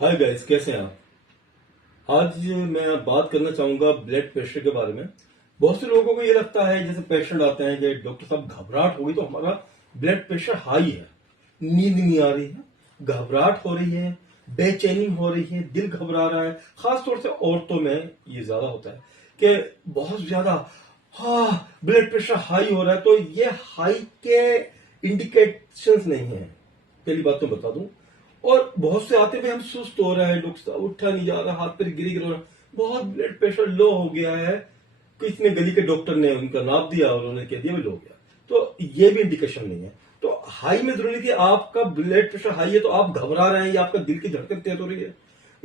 Hi guys, कैसे हैं आप। आज मैं बात करना चाहूंगा ब्लड प्रेशर के बारे में। बहुत से लोगों को ये लगता है, जैसे पेशेंट आते हैं कि डॉक्टर साहब घबराहट हो गई तो हमारा ब्लड प्रेशर हाई है, नींद नहीं आ रही है, घबराहट हो रही है, बेचैनी हो रही है, दिल घबरा रहा है। खासतौर से औरतों में ये ज्यादा होता है कि बहुत ज्यादा ब्लड प्रेशर हाई हो रहा है। तो ये हाई के इंडिकेशंस नहीं है, पहली बात तो बता दूं। और बहुत से आते हुए हम सुस्त हो रहे हैं, डॉक्टर साहब उठा नहीं जा रहा, हाथ पर गिर रहा, बहुत ब्लड प्रेशर लो हो गया है। किसी ने गली के डॉक्टर ने उनका नाप दिया और उन्होंने कह दिया लो हो गया। तो ये भी इंडिकेशन नहीं है। तो हाई में जरूरी कि आपका ब्लड प्रेशर हाई है तो आप घबरा रहे हैं, या आपका दिल की धड़कन तेज हो रही है,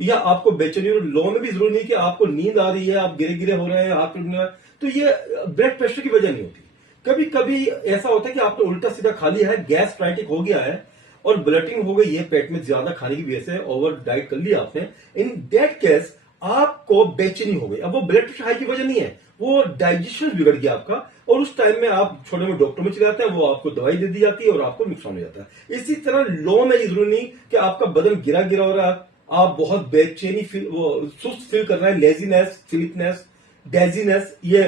या आपको बेचैनी। और लो में भी जरूरी नहीं कि आपको नींद आ रही है, आप गिरे गिरे हो रहे हैं, हाथ रुकने रहा है। तो ये ब्लड प्रेशर की वजह नहीं होती। कभी कभी ऐसा होता है कि आपने उल्टा सीधा खा लिया है, गैस ट्राइटिक हो गया है और ब्लटिंग हो गई है, पेट में ज्यादा खाने की वजह से ओवर डाइट कर लिया आपने। इन दैट केस आपको बेचैनी हो गई। अब वो ब्लड प्रेशर हाई की वजह नहीं है, वो डाइजेशन बिगड़ गया आपका। और उस टाइम में आप छोटे मोटे डॉक्टर में चले जाते हैं, वो आपको दवाई दे दी जाती है और आपको नुकसान हो जाता है। इसी तरह लो में ये जरूरी नहीं कि आपका बदन गिरा गिरा हो रहा है, आप बहुत बेचैनी फील, वो सुस्त फील कर रहे हैं, लेजीनेस, स्लीपनेस, डेजीनेस, ये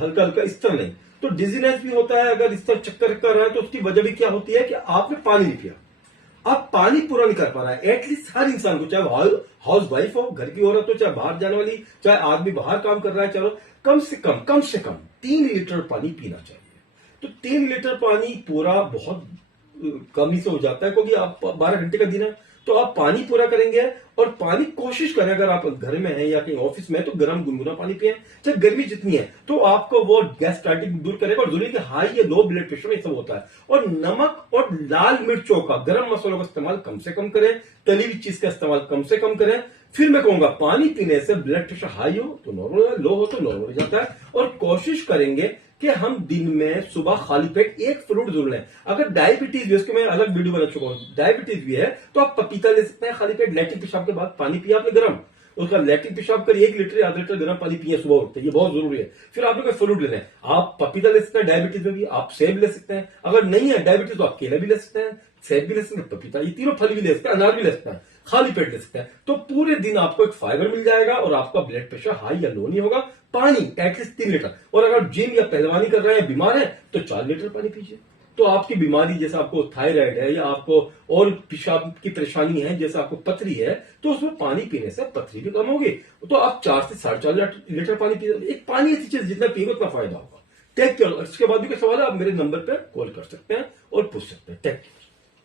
हल्का हल्का इस तरह नहीं। तो डिजीनेस भी होता है, अगर इस तरह चक्कर कर रहा है तो उसकी वजह भी क्या होती है कि आपने पानी नहीं पिया, आप पानी पूरा नहीं कर पा रहा है। एटलीस्ट हर इंसान को, चाहे हाउस वाइफ हो, घर की औरत हो, चाहे बाहर जाने वाली, चाहे आदमी बाहर काम कर रहा है, चलो कम से कम 3 लीटर पानी पीना चाहिए। तो 3 लीटर पानी पूरा बहुत कमी से हो जाता है, क्योंकि आप 12 घंटे का दिन है। तो आप पानी पूरा करेंगे और पानी कोशिश करें, अगर आप घर में हैं या कहीं ऑफिस में है तो गर्म गुनगुना पानी पिए, चाहे गर्मी जितनी है, तो आपको वो गैस्ट्राइटिस दूर करेगा। और जरूरी कि हाई या लो ब्लड प्रेशर में सब होता है। और नमक और लाल मिर्चों का, गर्म मसालों का इस्तेमाल कम से कम करें, तली हुई चीज का इस्तेमाल कम से कम करें। फिर मैं कहूंगा पानी पीने से ब्लड प्रेशर हाई हो तो नॉर्मल है, लो हो तो नॉर्मल हो जाता है। और कोशिश करेंगे कि हम दिन में सुबह खाली पेट एक फ्रूट जरूर लें। अगर डायबिटीज भी, उसके मैं अलग वीडियो बना चुका हूं, डायबिटीज भी है तो आप पपीता ले सकते हैं खाली पेट। लैट्रिन पेशाब के बाद पानी पिया आपने गर्म, उसका लैट्रिन पेशाब कर 1 लीटर या आधा लीटर गर्म पानी पिए सुबह उठते, ये बहुत जरूरी है। फिर आप लोग फ्रूट लेना है, आप पपीता ले सकते हैं डायबिटीज में भी, आप सेब ले सकते हैं। अगर नहीं है डायबिटीज तो आप केला भी ले सकते हैं, सेब भी ले सकते हैं, पपीता, ये तीनों फल भी ले सकते हैं, अनार भी ले सकते हैं, खाली पेट ले सकते हैं। तो पूरे दिन आपको एक फाइबर मिल जाएगा और आपका ब्लड प्रेशर हाई या लो नहीं होगा। पानी एटलीस्ट 3 लीटर। और अगर जिम या पहलवानी कर रहे हैं, बीमार है, तो 4 लीटर पानी पीजिए। तो आपकी बीमारी, जैसे आपको थायराइड है या आपको और पेशाब की परेशानी है, जैसे आपको पथरी है, तो उसमें पानी पीने से पथरी भी कम होगी। तो आप 4 से 4.5 लीटर पानी पी, एक पानी ऐसी चीज जितना पिएगा उतना फायदा होगा। Take care. इसके बाद भी कोई सवाल है, आप मेरे नंबर पर कॉल कर सकते हैं और पूछ सकते हैं। Take care.